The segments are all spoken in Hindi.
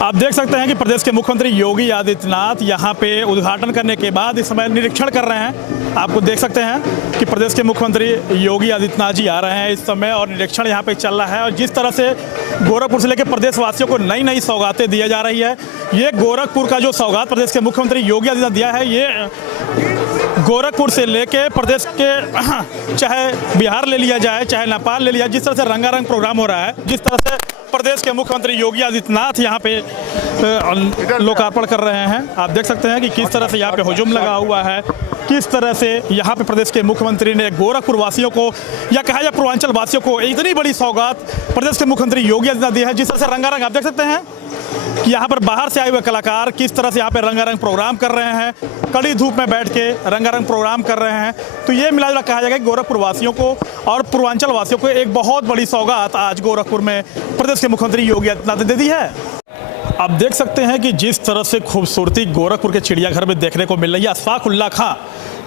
आप देख सकते हैं कि प्रदेश के मुख्यमंत्री योगी आदित्यनाथ यहाँ पे उद्घाटन करने के बाद इस समय निरीक्षण कर रहे हैं। आपको देख सकते हैं कि प्रदेश के मुख्यमंत्री योगी आदित्यनाथ जी आ रहे हैं इस समय और निरीक्षण यहाँ पे चल रहा है। और जिस तरह से गोरखपुर से लेकर प्रदेशवासियों को नई नई सौगातें दी जा रही है, ये गोरखपुर का जो सौगात प्रदेश के मुख्यमंत्री योगी आदित्यनाथ दिया है, ये गोरखपुर से लेके प्रदेश के चाहे बिहार ले लिया जाए, चाहे नेपाल ले लिया जाए, जिस तरह से रंगारंग प्रोग्राम हो रहा है, जिस तरह से प्रदेश के मुख्यमंत्री योगी आदित्यनाथ यहाँ पे लोकार्पण कर रहे हैं। आप देख सकते हैं कि किस तरह से यहाँ पे हुजूम लगा हुआ है, किस तरह से यहाँ पे प्रदेश के मुख्यमंत्री ने गोरखपुर वासियों को या कहा जाए पूर्वांचल वासियों को इतनी बड़ी सौगात प्रदेश के मुख्यमंत्री योगी आदित्यनाथ दी है। जिस तरह से रंगारंग आप देख सकते हैं कि यहाँ पर बाहर से आए हुए कलाकार किस तरह से यहाँ पे रंगारंग प्रोग्राम कर रहे हैं, कड़ी धूप में बैठ के रंगारंग प्रोग्राम कर रहे हैं। तो ये मिला जुला कहा जाएगा कि गोरखपुर वासियों को और पूर्वांचल वासियों को एक बहुत बड़ी सौगात आज गोरखपुर में प्रदेश के मुख्यमंत्री योगी आदित्यनाथ ने दे दी है। आप देख सकते हैं कि जिस तरह से खूबसूरती गोरखपुर के चिड़ियाघर में देखने को मिल रही है, अशफाक उल्ला खां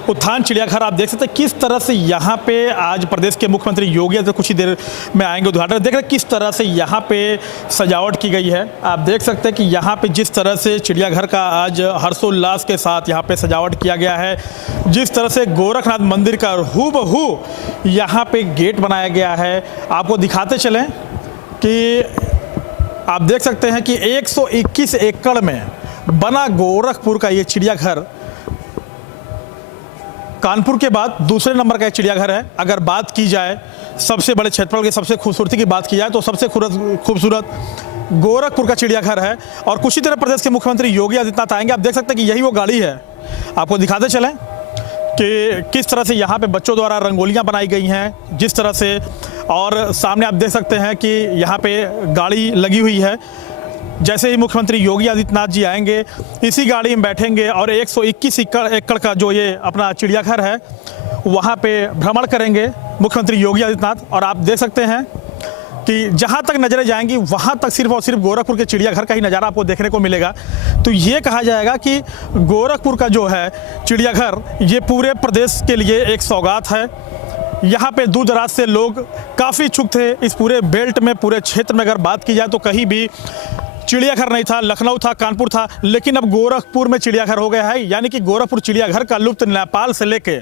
उत्थान चिड़ियाघर, आप देख सकते हैं किस तरह से यहाँ पे आज प्रदेश के मुख्यमंत्री योगी आदित्यनाथ कुछ ही देर में आएंगे उद्घाटन। देख रहे हैं किस तरह से यहाँ पे सजावट की गई है। आप देख सकते हैं कि यहाँ पे जिस तरह से चिड़ियाघर का आज हर्षोल्लास के साथ यहाँ पे सजावट किया गया है, जिस तरह से गोरखनाथ मंदिर का हूबहू यहाँ पे गेट बनाया गया है। आपको दिखाते चलें कि आप देख सकते हैं कि 121 एकड़ में बना गोरखपुर का ये चिड़ियाघर कानपुर के बाद दूसरे नंबर का एक चिड़ियाघर है। अगर बात की जाए सबसे बड़े क्षेत्रफल की, सबसे खूबसूरती की बात की जाए तो सबसे खूबसूरत गोरखपुर का चिड़ियाघर है। और कुछ ही देर प्रदेश के मुख्यमंत्री योगी आदित्यनाथ आएंगे। आप देख सकते हैं कि यही वो गाड़ी है। आपको दिखाते चलें कि किस तरह से यहाँ पे बच्चों द्वारा रंगोलियाँ बनाई गई हैं, जिस तरह से, और सामने आप देख सकते हैं कि यहाँ पे गाड़ी लगी हुई है। जैसे ही मुख्यमंत्री योगी आदित्यनाथ जी आएंगे इसी गाड़ी में बैठेंगे और 121 एकड़ का जो ये अपना चिड़ियाघर है वहाँ पे भ्रमण करेंगे मुख्यमंत्री योगी आदित्यनाथ। और आप देख सकते हैं कि जहाँ तक नज़रें जाएंगी वहाँ तक सिर्फ और सिर्फ गोरखपुर के चिड़ियाघर का ही नज़ारा आपको देखने को मिलेगा। तो ये कहा जाएगा कि गोरखपुर का जो है चिड़ियाघर ये पूरे प्रदेश के लिए एक सौगात है। यहाँ पे दूर दराज से लोग काफ़ी इच्छुक थे। इस पूरे बेल्ट में, पूरे क्षेत्र में अगर बात की जाए तो कहीं भी चिड़ियाघर नहीं था। लखनऊ था, कानपुर था, लेकिन अब गोरखपुर में चिड़ियाघर हो गया है। यानी कि गोरखपुर चिड़ियाघर का लुत्फ नेपाल से लेके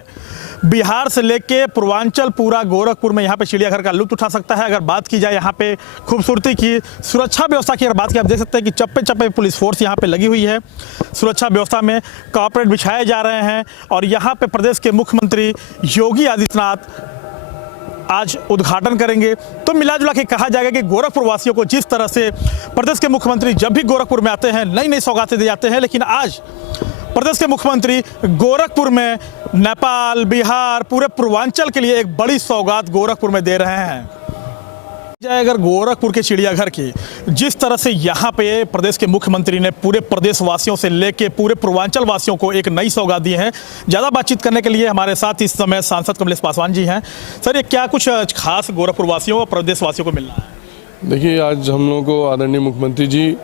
बिहार से लेके पूर्वांचल पूरा गोरखपुर में यहाँ पे चिड़ियाघर का लुत्फ उठा सकता है। अगर बात की जाए यहाँ पे खूबसूरती की, सुरक्षा व्यवस्था की अगर बात की, आप देख सकते हैं कि चप्पे चप्पे पुलिस फोर्स यहाँ पे लगी हुई है। सुरक्षा व्यवस्था में कॉर्पोरेट बिछाए जा रहे हैं। और यहाँ पे प्रदेश के मुख्यमंत्री योगी आदित्यनाथ आज उद्घाटन करेंगे। तो मिला जुला के कहा जाएगा कि गोरखपुर वासियों को जिस तरह से प्रदेश के मुख्यमंत्री जब भी गोरखपुर में आते हैं नई नई सौगातें दे जाते हैं, लेकिन आज प्रदेश के मुख्यमंत्री गोरखपुर में नेपाल, बिहार, पूरे पूर्वांचल के लिए एक बड़ी सौगात गोरखपुर में दे रहे हैं। अगर गोरखपुर के चिड़ियाघर की जिस तरह से यहाँ पे प्रदेश के मुख्यमंत्री ने पूरे प्रदेश वासियों से लेके पूरे पूर्वांचल वासियों को एक नई सौगात दी है। ज़्यादा बातचीत करने के लिए हमारे साथ इस समय सांसद कमलेश पासवान जी हैं। सर, ये क्या कुछ खास गोरखपुर वासियों और प्रदेश वासियों को मिलना है? देखिए, आज हम लोगों को आदरणीय मुख्यमंत्री जी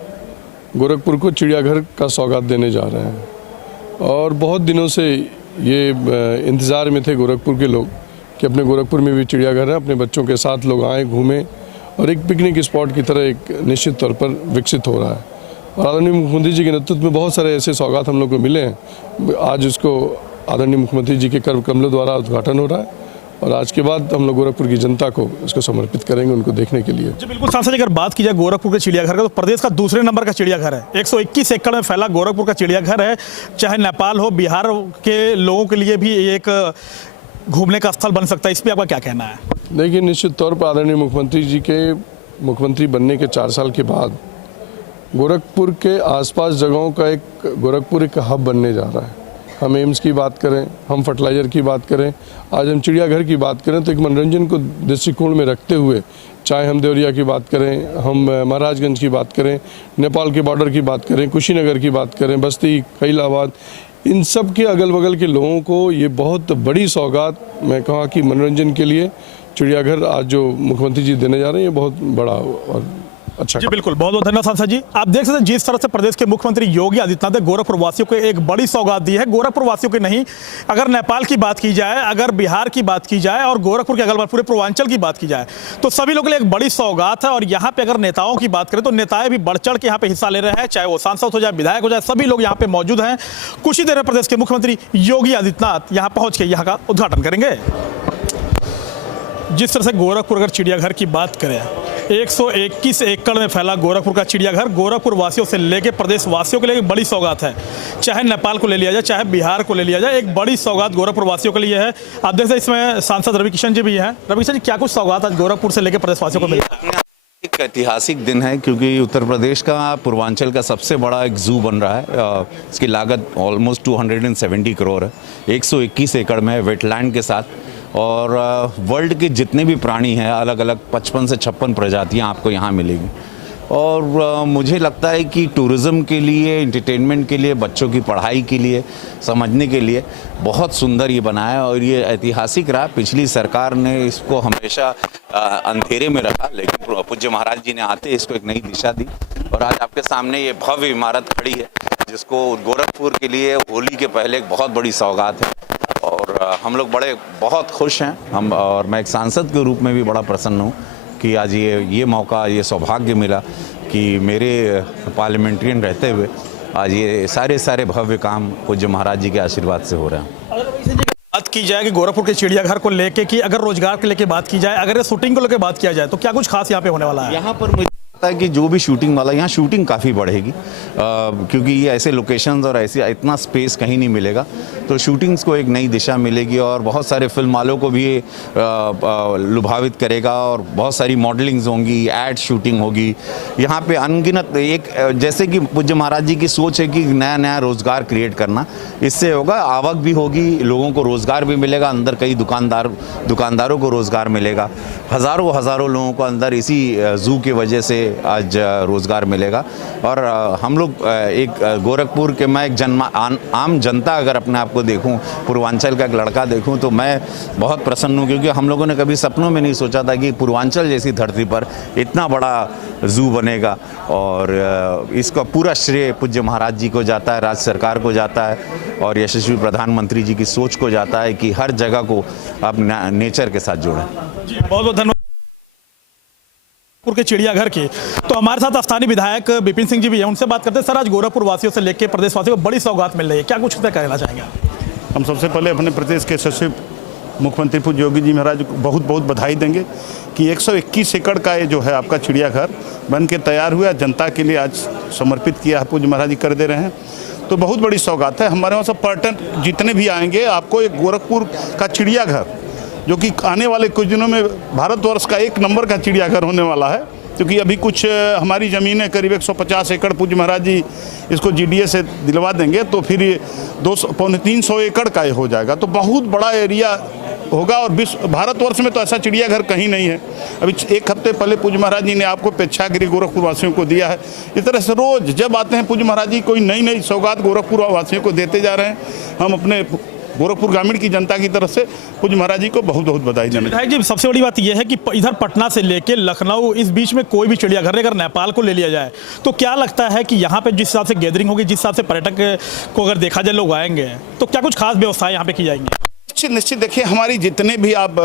गोरखपुर को चिड़ियाघर का सौगात देने जा रहे हैं। और बहुत दिनों से ये इंतज़ार में थे गोरखपुर के लोग कि अपने गोरखपुर में भी चिड़ियाघर है, अपने बच्चों के साथ लोग आएँ, घूमें और एक पिकनिक स्पॉट की तरह एक निश्चित तौर पर विकसित हो रहा है। और आदरणीय मुख्यमंत्री जी के नेतृत्व में बहुत सारे ऐसे सौगात हम लोग को मिले हैं। आज इसको आदरणीय मुख्यमंत्री जी के कर कमलों द्वारा उद्घाटन हो रहा है और आज के बाद हम लोग गोरखपुर की जनता को इसको समर्पित करेंगे उनको देखने के लिए। जी बिल्कुल सांसद जी, अगर बात की जाए गोरखपुर के चिड़ियाघर का, तो प्रदेश का दूसरे नंबर का चिड़ियाघर है। 121 एकड़ में फैला गोरखपुर का चिड़ियाघर है। चाहे नेपाल हो, बिहार के लोगों के लिए भी एक घूमने का स्थल बन सकता है। इस पर आपका क्या कहना है? देखिए, निश्चित तौर पर आदरणीय मुख्यमंत्री जी के मुख्यमंत्री बनने के 4 साल के बाद गोरखपुर के आसपास जगहों का गोरखपुर एक हब बनने जा रहा है। हम एम्स की बात करें, हम फर्टिलाइज़र की बात करें, आज हम चिड़ियाघर की बात करें, तो एक मनोरंजन को दृष्टिकोण में रखते हुए, चाहे हम देवरिया की बात करें, हम महाराजगंज की बात करें, नेपाल के बॉर्डर की बात करें, कुशीनगर की बात करें, बस्ती, कैलाबाद, इन सब के अगल बगल के लोगों को ये बहुत बड़ी सौगात, मैं कहूँ कि मनोरंजन के लिए चिड़ियाघर आज जो मुख्यमंत्री जी देने जा रहे हैं, ये बहुत बड़ा और अच्छा। जी बिल्कुल, बहुत बहुत धन्यवाद सांसद जी। आप देख सकते हैं जिस तरह से प्रदेश के मुख्यमंत्री योगी आदित्यनाथ ने गोरखपुर वासियों को एक बड़ी सौगात दी है। गोरखपुर वासियों की नहीं, अगर नेपाल की बात की जाए, अगर बिहार की बात की जाए और गोरखपुर के अगल बगल पूरे पूर्वांचल की बात की जाए, तो सभी लोगों के लिए एक बड़ी सौगात है। और यहाँ पे अगर नेताओं की बात करें तो नेताएं भी बढ़ चढ़ के यहाँ पे हिस्सा ले रहे हैं, चाहे वो सांसद हो जाए, विधायक हो जाए, सभी लोग यहाँ पे मौजूद हैं। कुछ ही देर में प्रदेश के मुख्यमंत्री योगी आदित्यनाथ यहाँ पहुँच के यहाँ का उद्घाटन करेंगे। जिस तरह से गोरखपुर अगर चिड़ियाघर की बात करें, 121 एकड़ में फैला गोरखपुर का चिड़ियाघर गोरखपुर वासियों से लेकर प्रदेश वासियों के लिए एक बड़ी सौगात है। चाहे नेपाल को ले लिया जाए, चाहे बिहार को ले लिया जाए, एक बड़ी सौगात गोरखपुर वासियों के लिए है। आप देख सकते हैं इसमें सांसद रवि किशन जी भी हैं। रवि किशन जी, क्या कुछ सौगात आज गोरखपुर से लेकर प्रदेश वासियों को मिली? एक ऐतिहासिक दिन है क्योंकि उत्तर प्रदेश का पूर्वांचल का सबसे बड़ा एक जू बन रहा है। इसकी लागत ऑलमोस्ट 270 करोड़ है, 121 एकड़ में वेटलैंड के साथ, और वर्ल्ड के जितने भी प्राणी हैं, अलग अलग 55 से 56 प्रजातियां आपको यहाँ मिलेगी। और मुझे लगता है कि टूरिज़्म के लिए, एंटरटेनमेंट के लिए, बच्चों की पढ़ाई के लिए, समझने के लिए बहुत सुंदर ये बना है। और ये ऐतिहासिक रहा। पिछली सरकार ने इसको हमेशा अंधेरे में रखा, लेकिन पूज्य महाराज जी ने आते इसको एक नई दिशा दी। और आज आपके सामने ये भव्य इमारत खड़ी है, जिसको गोरखपुर के लिए होली के पहले एक बहुत बड़ी सौगात है। और हम लोग बहुत खुश हैं और मैं एक सांसद के रूप में भी बड़ा प्रसन्न हूँ कि आज ये मौका, ये सौभाग्य मिला कि मेरे पार्लियामेंट्रियन रहते हुए आज ये सारे भव्य काम पूज्य महाराज जी के आशीर्वाद से हो रहे हैं। अगर बात की जाए कि गोरखपुर के चिड़ियाघर को लेके, कि अगर रोजगार को लेके बात की जाए, अगर शूटिंग को लेके बात किया जाए, तो क्या कुछ खास यहाँ पे होने वाला है? यहाँ पर मुझे लगता है कि जो भी शूटिंग वाला, यहाँ शूटिंग काफ़ी बढ़ेगी क्योंकि ये ऐसे लोकेशंस और ऐसे इतना स्पेस कहीं नहीं मिलेगा, तो शूटिंग्स को एक नई दिशा मिलेगी और बहुत सारे फिल्म वालों को भी लुभावित करेगा। और बहुत सारी मॉडलिंग्स होंगी, एड शूटिंग होगी यहाँ पे अनगिनत। एक जैसे कि पूज्य महाराज जी की सोच है कि नया नया रोज़गार क्रिएट करना, इससे होगा आवक भी होगी, लोगों को रोज़गार भी मिलेगा, अंदर कई दुकानदारों को रोज़गार मिलेगा, हज़ारों लोगों को अंदर इसी जू की वजह से आज रोज़गार मिलेगा। और हम लोग एक गोरखपुर के, मैं एक आम जनता अगर अपने आप को देखूं, पूर्वांचल का एक लड़का देखूं, तो मैं बहुत प्रसन्न हूं क्योंकि हम लोगों ने कभी सपनों में नहीं सोचा था कि पूर्वांचल जैसी धरती पर इतना बड़ा जू बनेगा। और इसका पूरा श्रेय पूज्य महाराज जी को जाता है, राज्य सरकार को जाता है और यशस्वी प्रधानमंत्री जी की सोच को जाता है कि हर जगह को आप नेचर के साथ जोड़ें। जी बहुत बहुत धन्यवाद के चिड़ियाघर की। तो हमारे साथ स्थानीय विधायक विपिन सिंह जी भी हैं, उनसे बात करते हैं। सर, आज गोरखपुर वासियों से लेकर प्रदेश वासियों को बड़ी सौगात मिल रही है, क्या कुछ कहना चाहेंगे? हम सबसे पहले अपने प्रदेश के यशस्वी मुख्यमंत्री पूज्य योगी जी महाराज को बहुत बहुत बधाई देंगे कि 121 एकड़ का ये जो है आपका चिड़ियाघर बन के तैयार हुआ, जनता के लिए आज समर्पित किया है, पूज्य महाराज जी कर दे रहे हैं, तो बहुत बड़ी सौगात है। हमारे वहाँ सब पर्यटन जितने भी आएंगे, आपको एक गोरखपुर का चिड़ियाघर, जो कि आने वाले कुछ दिनों में भारतवर्ष का 1 नंबर का चिड़ियाघर होने वाला है, क्योंकि अभी कुछ हमारी ज़मीनें करीब 150 एकड़ पूज्य महाराज जी इसको जीडीए से दिलवा देंगे, तो फिर ये 200-300 एकड़ का ये हो जाएगा, तो बहुत बड़ा एरिया होगा। और भारतवर्ष में तो ऐसा चिड़ियाघर कहीं नहीं है। अभी 1 हफ्ते पहले पूज्य महाराज जी ने आपको पेच्छागिरी गोरखपुर वासियों को दिया है। इस तरह से रोज़ जब आते हैं पूज्य महाराज जी कोई नई सौगात गोरखपुर वासियों को देते जा रहे हैं। हम अपने गोरखपुर ग्रामीण की जनता की तरफ से पूज्य महाराज जी को बहुत बहुत बधाई देना। विधायक जी, सबसे बड़ी बात यह है कि इधर पटना से लेके लखनऊ, इस बीच में कोई भी चिड़ियाघर, अगर नेपाल को ले लिया जाए, तो क्या लगता है कि यहाँ पे जिस हिसाब से गैदरिंग होगी, जिस हिसाब से पर्यटक को अगर देखा जाए लोग आएंगे, तो क्या कुछ खास व्यवस्थाएं यहाँ पे की जाएंगी? निश्चित निश्चित देखिए, हमारी जितने भी आप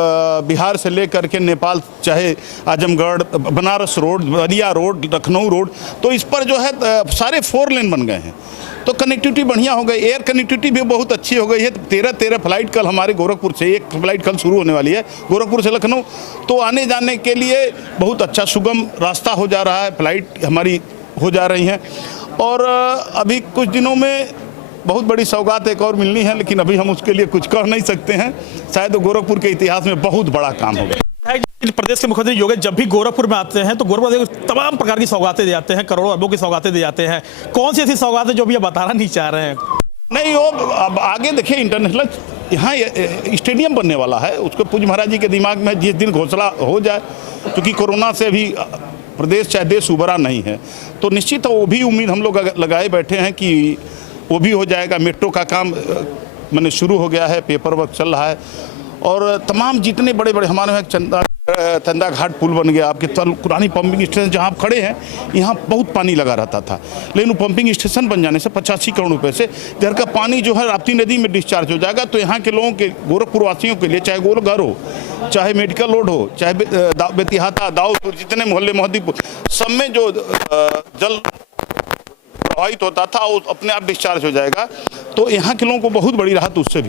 बिहार से लेकर के नेपाल, चाहे Azamgarh, Banaras road, Ballia road, Lucknow road, तो इस पर जो है सारे 4 लेन बन गए हैं। तो कनेक्टिविटी बढ़िया हो गई, एयर कनेक्टिविटी भी बहुत अच्छी हो गई है। 13 फ्लाइट कल हमारे गोरखपुर से, एक फ्लाइट कल शुरू होने वाली है गोरखपुर से लखनऊ। तो आने जाने के लिए बहुत अच्छा सुगम रास्ता हो जा रहा है, फ्लाइट हमारी हो जा रही हैं। और अभी कुछ दिनों में बहुत बड़ी सौगात एक और मिलनी है, लेकिन अभी हम उसके लिए कुछ कह नहीं सकते हैं। शायद गोरखपुर के इतिहास में बहुत बड़ा काम होगा। प्रदेश के मुख्यमंत्री योगी जब भी गोरखपुर में आते हैं तो गोरखपुर में तमाम प्रकार की सौगातें दे जाते हैं, करोड़ों अरबों की सौगातें दे जाते हैं। कौन सी ऐसी सौगातें जो भी ये बताना नहीं चाह रहे हैं? नहीं, वो अब आगे देखिए, इंटरनेशनल यहाँ स्टेडियम बनने वाला है, उसको पूज्य महाराज जी के दिमाग में जिस दिन घोषणा हो जाए, क्योंकि कोरोना से अभी प्रदेश चाहे देश उभरा नहीं है, तो निश्चित वो भी उम्मीद हम लोग लगाए बैठे हैं कि वो भी हो जाएगा। मेट्रो का काम मैंने शुरू हो गया है, पेपर वर्क चल रहा है, और तमाम जितने बड़े बड़े हमारे यहाँ चंदा घाट पुल बन गया, आपके पुरानी पंपिंग स्टेशन जहाँ आप खड़े हैं, यहाँ बहुत पानी लगा रहता था, लेकिन वो पंपिंग स्टेशन बन जाने से 85 करोड़ रुपए से इधर का पानी जो है राप्ती नदी में डिस्चार्ज हो जाएगा। तो यहाँ के लोगों के, गोरखपुर वासियों के लिए, चाहे गोलघर हो, चाहे मेडिकल रोड हो, चाहे बेतिहाता, दाऊदपुर, जितने मोहल्ले मोहद्दीपुर, सब में जो जल प्रभावित होता था वो अपने आप डिस्चार्ज हो जाएगा। तो यहाँ के लोगों को बहुत बड़ी राहत उससे भी